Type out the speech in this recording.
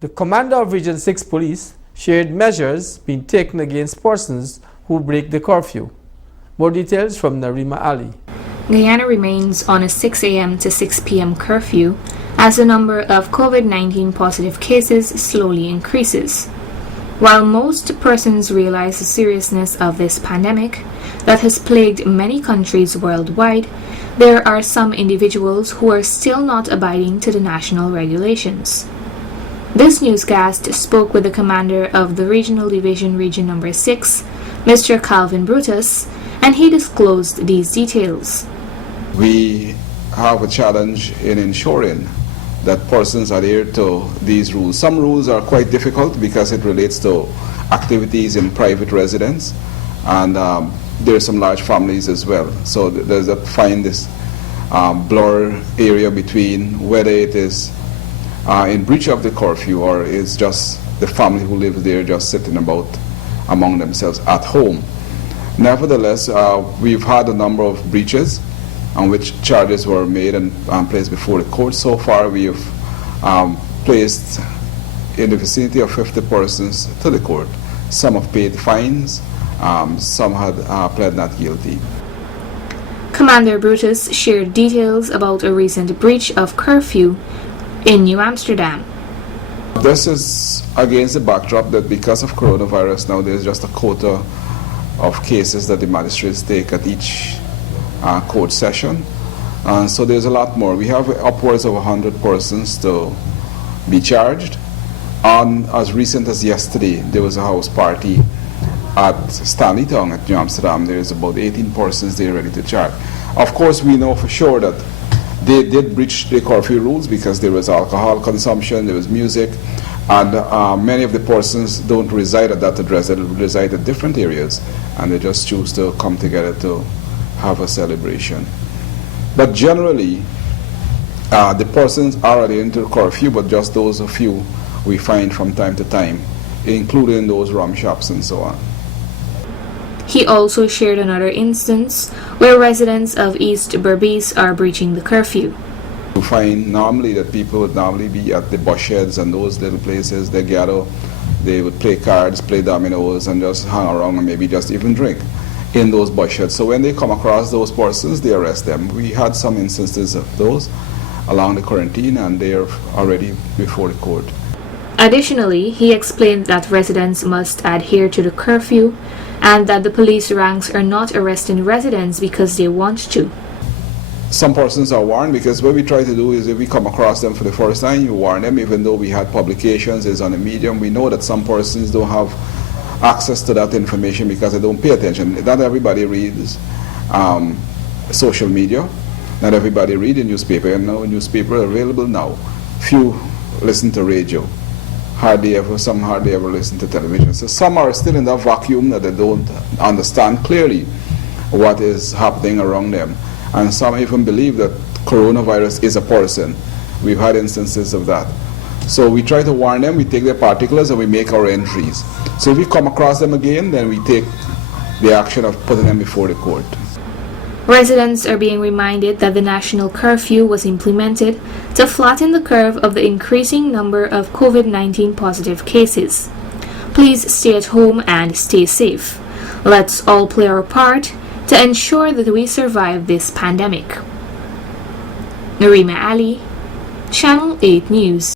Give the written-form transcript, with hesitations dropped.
The commander of Region 6 Police shared measures being taken against persons who break the curfew. More details from Narima Ali. Guyana remains on a 6 a.m. to 6 p.m. curfew as the number of COVID-19 positive cases slowly increases. While most persons realize the seriousness of this pandemic that has plagued many countries worldwide, there are some individuals who are still not abiding to the national regulations. This newscast spoke with the commander of the Regional Division Region Number 6, Mr. Calvin Brutus, and he disclosed these details. We have a challenge in ensuring that persons adhere to these rules. Some rules are quite difficult because it relates to activities in private residence, and there are some large families as well. So there's a find this blur area between whether it is in breach of the curfew or is just the family who lives there just sitting about among themselves at home. Nevertheless, we've had a number of breaches on which charges were made and placed before the court. So far, we have placed in the vicinity of 50 persons to the court. Some have paid fines, some had pled not guilty. Commander Brutus shared details about a recent breach of curfew in New Amsterdam. This is against the backdrop that because of coronavirus now there's just a quota of cases that the magistrates take at each court session, and so there's a lot more. We have upwards of 100 persons to be charged. And as recent as yesterday, there was a house party at Stanley Town at New Amsterdam. There's about 18 persons there ready to charge. Of course, we know for sure that they did breach the curfew rules because there was alcohol consumption, there was music, and many of the persons don't reside at that address, they reside at different areas, and they just choose to come together to have a celebration. But generally, the persons are adhering to curfew, but just those a few we find from time to time, including those rum shops and so on. He also shared another instance where residents of East Berbice are breaching the curfew. You find normally that people would normally be at the bus sheds and those little places, they gather, they would play cards, play dominoes, and just hang around and maybe just even drink in those bus sheds. So when they come across those persons, they arrest them. We had some instances of those along the quarantine, and they are already before the court. Additionally, he explained that residents must adhere to the curfew and that the police ranks are not arresting residents because they want to. Some persons are warned because what we try to do is if we come across them for the first time, you warn them. Even though we had publications, it's on the medium, we know that some persons don't have access to that information because they don't pay attention. Not everybody reads social media. Not everybody reads the newspaper. And no newspaper available now. Few listen to radio. Some hardly ever listen to television. So some are still in that vacuum that they don't understand clearly what is happening around them. And some even believe that coronavirus is a person. We've had instances of that. So we try to warn them, we take their particulars and we make our entries. So if we come across them again, then we take the action of putting them before the court. Residents are being reminded that the national curfew was implemented to flatten the curve of the increasing number of COVID-19 positive cases. Please stay at home and stay safe. Let's all play our part to ensure that we survive this pandemic. Narima Ali, Channel 8 News.